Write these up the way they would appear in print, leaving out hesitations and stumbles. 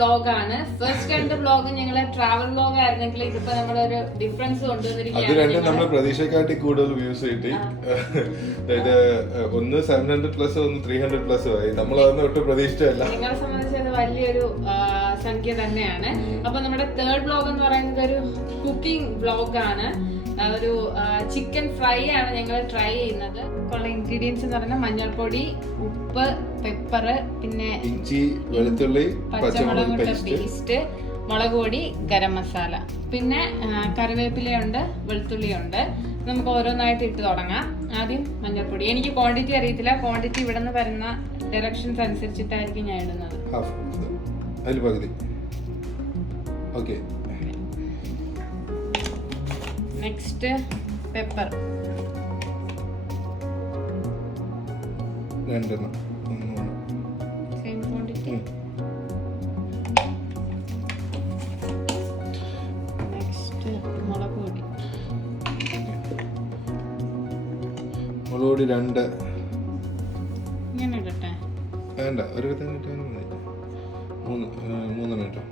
വ്ലോഗാണ്. First 2 vlog ഞങ്ങള് travel vlog ആയിരുന്നെങ്കിൽ ഇതിപ്പോ നമ്മളൊരു ഡിഫറൻസ് കൊണ്ടുവന്നിരിക്കുകയാണ്. നമ്മൾ പ്രതീക്ഷക്കാട്ടി കൂടുതൽ വ്യൂസ് കിട്ടി. അതായത് ഒന്ന് 700+ ഒന്ന് 300+ ആയി. നമ്മൾ അതൊന്നും ഒട്ടും പ്രതീക്ഷിച്ചല്ല. നിങ്ങളെ സംബന്ധിച്ച് അത് വലിയൊരു സംഖ്യ തന്നെയാണ്. അപ്പൊ നമ്മുടെ 3rd വ്ലോഗ് എന്ന് പറയുന്നത് ഒരു കുക്കിംഗ് വ്ലോഗാണ്. ഒരു ചിക്കൻ ഫ്രൈ ആണ് ഞങ്ങൾ ട്രൈ ചെയ്യുന്നത്. ഉള്ള ഇൻഗ്രീഡിയൻസ് എന്ന് പറഞ്ഞാൽ മഞ്ഞൾപ്പൊടി, ഉപ്പ്, പെപ്പർ, പിന്നെ ഇഞ്ചി, വെളുത്തുള്ളി, പച്ചമുളക് പേസ്റ്റ്, മുളക് പൊടി, ഗരം മസാല, പിന്നെ കറിവേപ്പിലയുണ്ട്, വെളുത്തുള്ളിയുണ്ട്. നമുക്ക് ഓരോന്നായിട്ട് ഇട്ട് തുടങ്ങാം. ആദ്യം മഞ്ഞൾപ്പൊടി. എനിക്ക് ക്വാണ്ടിറ്റി അറിയത്തില്ല. ക്വാണ്ടിറ്റി ഇവിടെ നിന്ന് വരുന്ന ഡയറക്ഷൻസ് അനുസരിച്ചിട്ടായിരിക്കും ഞാൻ ഇടുന്നത്. Next pepper 2 same quantity. Next മുളക് പൊടി 2. ഇങ്ങനെ ഇടട്ടെ? വേണ്ട, ഒരു 3 ഇട്ടോ.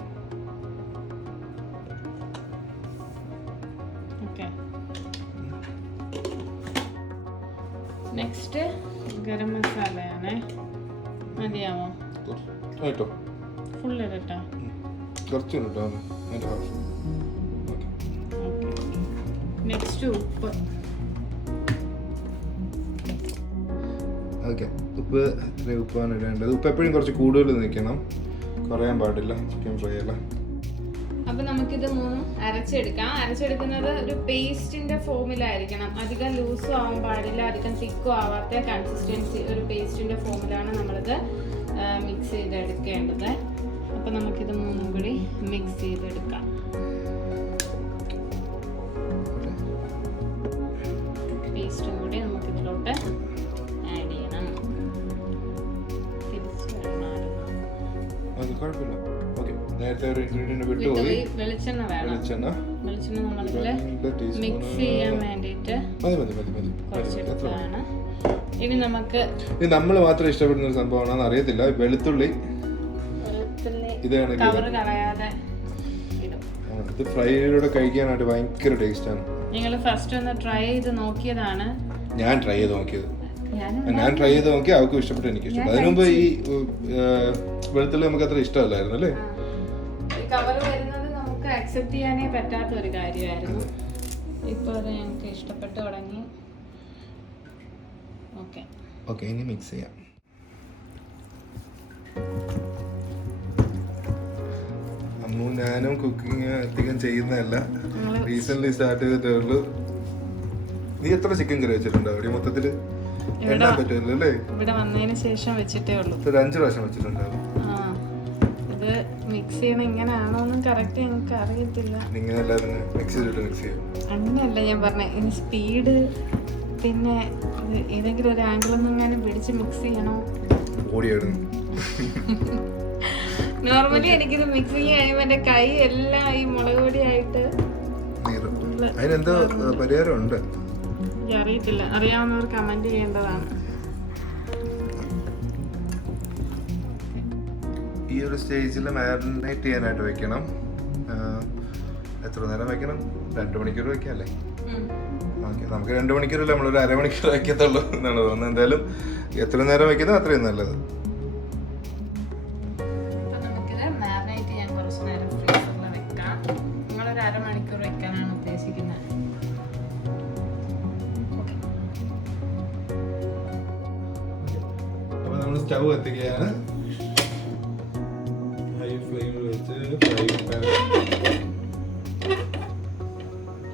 നെക്സ്റ്റ് ഗരം മസാലയാണ്. മതിയാവോ? ഫുൾ ഇടട്ടെ? നെക്സ്റ്റ് ഉപ്പ്. ഉപ്പ് ഉപ്പാണ് ഇടേണ്ടത്. ഉപ്പ് എപ്പോഴും കുറച്ച് കൂടുതൽ നിൽക്കണം, കുറയാൻ പാടില്ല ചിക്കൻ ഫ്രൈ അല്ല. അപ്പൊ നമുക്കിത് 3 അരച്ചെടുക്കാം. അരച്ചെടുക്കുന്നത് ഒരു പേസ്റ്റിന്റെ ഫോമിലായിരിക്കണം. അധികം ലൂസും ആവാൻ പാടില്ല, അധികം തിക്കും ആവാത്ത കൺസിസ്റ്റൻസി ഒരു പേസ്റ്റിന്റെ ഫോമിലാണ് നമ്മളിത് മിക്സ് ചെയ്തെടുക്കേണ്ടത്. അപ്പൊ നമുക്കിത് 3 കൂടി മിക്സ് ചെയ്തെടുക്കാം. പേസ്റ്റും കൂടി നമുക്ക് ഇതിലോട്ട് ആഡ് ചെയ്യണം. തിരിച്ചു വരണം. നേരത്തെ ഒരു ഇൻഗ്രീഡിയന്റ് വിട്ടുപോയി. വെളിച്ചെണ്ണ വേണം. വെളിച്ചെണ്ണ നമ്മളിതില് മിക്സ് ചെയ്യാൻ വേണ്ടിയിട്ട് കുറച്ചെടുത്താണ്. ഇനി നമുക്ക് നമ്മൾ മാത്രം ഇഷ്ടപ്പെടുന്ന ഒരു സംഭവമാണെന്ന് അറിയത്തില്ല. വെളുത്തുള്ളി ഇതാണ് കവർ കളയാതെ ഇടും. ഇത് ഫ്രൈയിലൂടെ കഴിക്കാനായിട്ട് ഭയങ്കര ടേസ്റ്റ് ആണ്. നിങ്ങൾ ഫസ്റ്റ് ഒന്ന് ട്രൈ ചെയ്ത് നോക്കിയതാണ്. ഞാൻ ട്രൈ ചെയ്ത് നോക്കി അവർക്ക് ഇഷ്ടപ്പെട്ടു, എനിക്ക് ഇഷ്ടപ്പെട്ടു. അതിനു മുമ്പ് ഈ വെളുത്തുള്ളി നമുക്ക് അത്ര ഇഷ്ടമല്ലായിരുന്നു അല്ലേ? കവർ വരുന്നത് നമുക്ക് അക്സെപ്റ്റ് ചെയ്യാനേ പറ്റാത്ത ഒരു കാര്യമായിരുന്നു. ഇപ്പോൾ അത് ഞങ്ങൾക്ക് ഇഷ്ടപ്പെട്ടു തുടങ്ങി. ഓക്കെ, ഇനി മിക്സ് ചെയ്യാം. ഞാനും കുക്കിംഗ് അധികം ചെയ്യുന്നതല്ല, റീസെന്റ് സ്റ്റാർട്ട് ചെയ്തിട്ടേ ഉള്ളൂ. നീ എത്ര ചിക്കൻ കറി വെച്ചിട്ടുണ്ടോ അവിടെ മൊത്തത്തില്? എണ്ണാൻ പറ്റുമല്ലോ അല്ലേ? ഇവിടെ വന്നതിന് ശേഷം വെച്ചിട്ടേ ഉള്ളൂ. 5 പ്രാവശ്യം വെച്ചിട്ടുണ്ടാവും. ഇത് മിക്സ് ചെയ്യണം എങ്ങനെയാണോന്നും കറക്റ്റ് ഞങ്ങൾക്ക് അറിയത്തില്ല. അങ്ങനെയല്ല ഞാൻ പറഞ്ഞ, ഇനി സ്പീഡ് പിന്നെ ഏതെങ്കിലും ഒരു ആംഗിളൊന്നും ഇങ്ങനെ പിടിച്ച് മിക്സ് ചെയ്യണോ? നോർമലി എനിക്കിത് മിക്സിങ് കഴിയുമ്പോൾ എൻ്റെ കൈ എല്ലാം ഈ മുളക് പൊടിയായിട്ട് അറിയത്തില്ല. അറിയാവുന്നവർ കമന്റ് ചെയ്യേണ്ടതാണ്. ഈ ഒരു സ്റ്റേജിൽ മാരിനേറ്റ് ചെയ്യാനായിട്ട് വെക്കണം. എത്ര നേരം വെക്കണം? 2 മണിക്കൂർ വെക്കാല്ലേ? ഓക്കെ, നമുക്ക് 2 മണിക്കൂറല്ലേ, നമ്മളൊരു അരമണിക്കൂർ വയ്ക്കത്തുള്ളൂ എന്നാണ് തോന്നുന്നത്. എന്തായാലും എത്ര നേരം വെക്കുന്നോ അത്രയും നല്ലത്. അരമണിക്കൂർ വെക്കാനാണ് ഉദ്ദേശിക്കുന്നത്. അപ്പൊ നമ്മൾ സ്റ്റൗ കത്തിക്കുകയാണ്. ഹൈ ഫ്ലെയിമിൽ വെച്ച് ഫ്രൈ പാൻ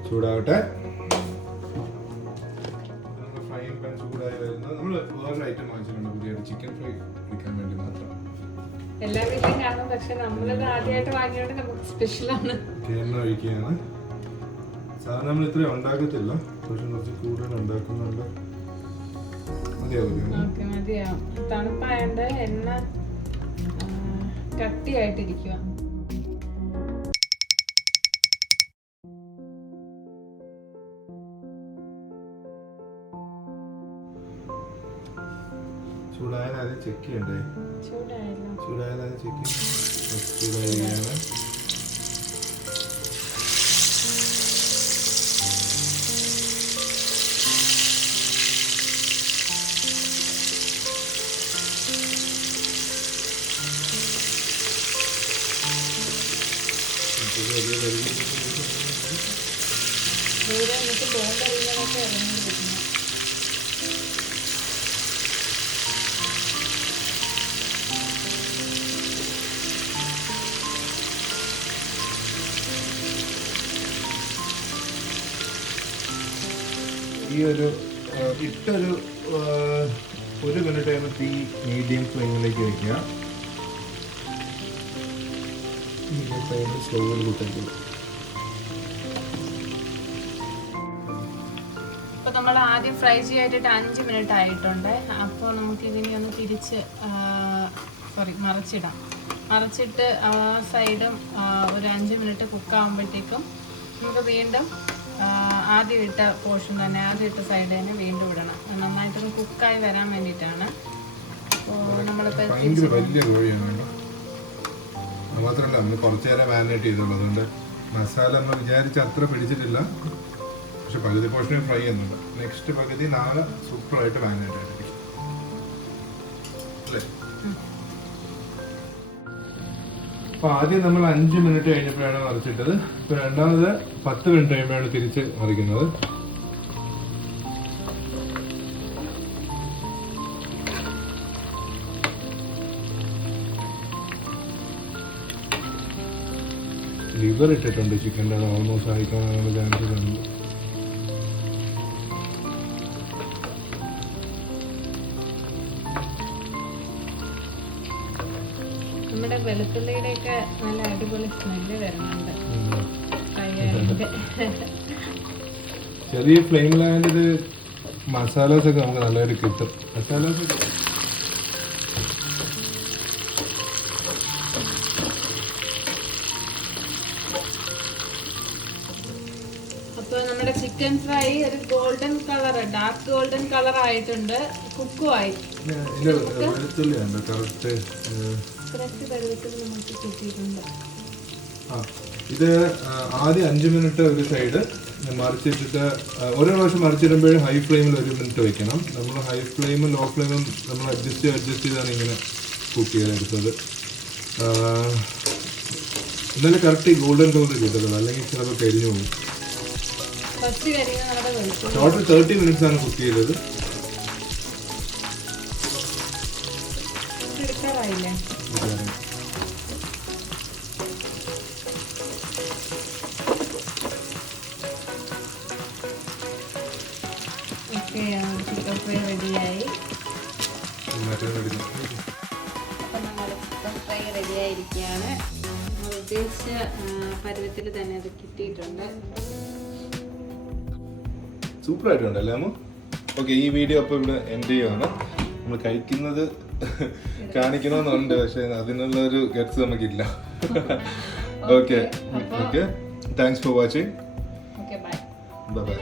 ചൂടാവട്ടെ. ഫ്രൈ പാൻ ചൂടായി വരുന്നത് നമ്മൾ വേറൊരു ഐറ്റം വാങ്ങിച്ചിട്ടുണ്ട്, പുതിയ ചിക്കൻ ഫ്രൈ എടുക്കാൻ വേണ്ടി മാത്രം. എല്ലാ വീട്ടിലും കാണും, പക്ഷെ നമ്മളിത് ആദ്യമായിട്ട് വാങ്ങിയോണ്ട് നമുക്ക് സ്പെഷ്യലാണ്. എണ്ണ ഒഴിക്കുകയാണ്. സാധാരണ നമ്മൾ ഇത്രയും ഉണ്ടാക്കത്തില്ല, പക്ഷെ കുറച്ച് കൂടുതൽ ഉണ്ടാക്കുന്നുണ്ട്. മതിയാവും. തണുപ്പായോണ്ട് എണ്ണ കട്ടിയായിട്ടിരിക്കുക. ചൂടായാലും ആദ്യം ചെക്ക് ചെയ്യണ്ടേ? ചൂടായാലും ചെക്ക് ഈ ഒരു ഇട്ടൊരു 1 മിനിറ്റ് കഴിയുമ്പോൾ തീ മീഡിയം ഫ്ലെയിമിലേക്ക് വയ്ക്കുക. മീഡിയം ഫ്ലെയിമിൽ സ്ലോയിൽ കുട്ടിക്കുക. അപ്പോൾ നമ്മൾ ആദ്യം ഫ്രൈ ചെയ്യാനായിട്ട് 5 മിനിറ്റ് ആയിട്ടുണ്ട്. അപ്പോൾ നമുക്ക് ഇതിനെ ഒന്ന് തിരിച്ച് മറിച്ചിടാം. മറിച്ചിട്ട് ആ സൈഡും ഒരു 5 മിനിറ്റ് കുക്കാകുമ്പോഴത്തേക്കും നമുക്ക് വീണ്ടും ആദ്യം ഇട്ട പോർഷൻ തന്നെ, ആദ്യം ഇട്ട സൈഡ് തന്നെ വീണ്ടും ഇടണം. നന്നായിട്ടൊന്ന് കുക്കായി വരാൻ വേണ്ടിയിട്ടാണ്. അപ്പോൾ നമ്മളിപ്പോൾ വലിയ കോഴിയാണ്. മാത്രമല്ല നമ്മൾ കുറച്ച് നേരം മാരിനേറ്റ് ചെയ്തുള്ളൂ. അതുകൊണ്ട് മസാല നമ്മൾ വിചാരിച്ച അത്ര പിടിച്ചിട്ടില്ല. പക്ഷെ പകുതി പോർഷനെ ഫ്രൈ ചെയ്യുന്നുണ്ട്. നെക്സ്റ്റ് പകുതി നാളെ സൂപ്പറായിട്ട് മാരിനേറ്റ് ആയിരിക്കും അല്ലേ? അപ്പോൾ ആദ്യം നമ്മൾ 5 മിനിറ്റ് കഴിഞ്ഞപ്പോഴാണ് മറിച്ചിട്ടത്. ഇപ്പോൾ രണ്ടാമത് 10 മിനിറ്റ് കഴിയുമ്പോഴാണ് തിരിച്ച് മറിക്കുന്നത്. ലിവർ ഇട്ടിട്ടുണ്ട് ചിക്കൻ്റെ. അത് ഓൾമോസ്റ്റ് ആയിക്കാനുള്ള ചാൻസസ് ഉണ്ട്. നമ്മുടെ വെളുത്തുള്ളിയുടെ ഒക്കെ നല്ല അടിപൊളി സ്മെല്ല് വരുന്നുണ്ട്. ചെറിയ ഫ്ലെയിമിലായാലും ഇത് മസാലാസ് ഒക്കെ നമുക്ക് നല്ലതായിട്ട് കിട്ടും. മസാലാസ് അപ്പോൾ നമ്മുടെ ചിക്കൻ ഫ്രൈ ഒരു golden colour, dark golden colour ആയിട്ടുണ്ട്. കുക്കുമായി വെളുത്തുള്ളി ഉണ്ട് കറക്റ്റ് പരുവത്തിൽ നമുക്ക് കിട്ടിയിട്ടുണ്ട്. ഇത് ആദ്യം 5 മിനിറ്റ് ഒരു സൈഡ് മറിച്ചിട്ടിട്ട് ഓരോ പ്രാവശ്യം മറിച്ചിടുമ്പോഴും ഹൈ ഫ്ലെയിമിൽ 1 മിനിറ്റ് വെക്കണം. നമ്മൾ ഹൈ ഫ്ലെയിമും ലോ ഫ്ലെയിമും നമ്മൾ അഡ്ജസ്റ്റ് ചെയ്താണ് ഇങ്ങനെ കുക്ക് ചെയ്തെടുത്തത്. എന്നാലും കറക്റ്റ് ഗോൾഡൻ കളർ കിട്ടുന്നത്, അല്ലെങ്കിൽ ചിലപ്പോൾ കരിഞ്ഞു പോകും. ടോട്ടൽ 30 മിനിറ്റ്സ് ആണ് കുക്ക് ചെയ്തത്. ചിക്കൻ ഫ്രൈ റെഡിയായി. അപ്പം നമ്മൾ ചിക്കൻ ഫ്രൈ റെഡിയായിരിക്കുകയാണ്. നമ്മൾ ഉദ്ദേശിച്ച പരുവത്തിൽ തന്നെ അത് കിട്ടിയിട്ടുണ്ട്. സൂപ്പർ ആയിട്ടുണ്ടല്ലേ അമ്മ? ഓക്കെ, ഈ വീഡിയോ അപ്പോൾ ഇവിടെ എൻഡ് ചെയ്യുകയാണ്. നമ്മൾ കഴിക്കുന്നത് കാണിക്കണമെന്നുണ്ട്, പക്ഷെ അതിനുള്ള ഒരു ഗട്സ് നമുക്കില്ല. Okay, thanks for watching. Okay, bye. By.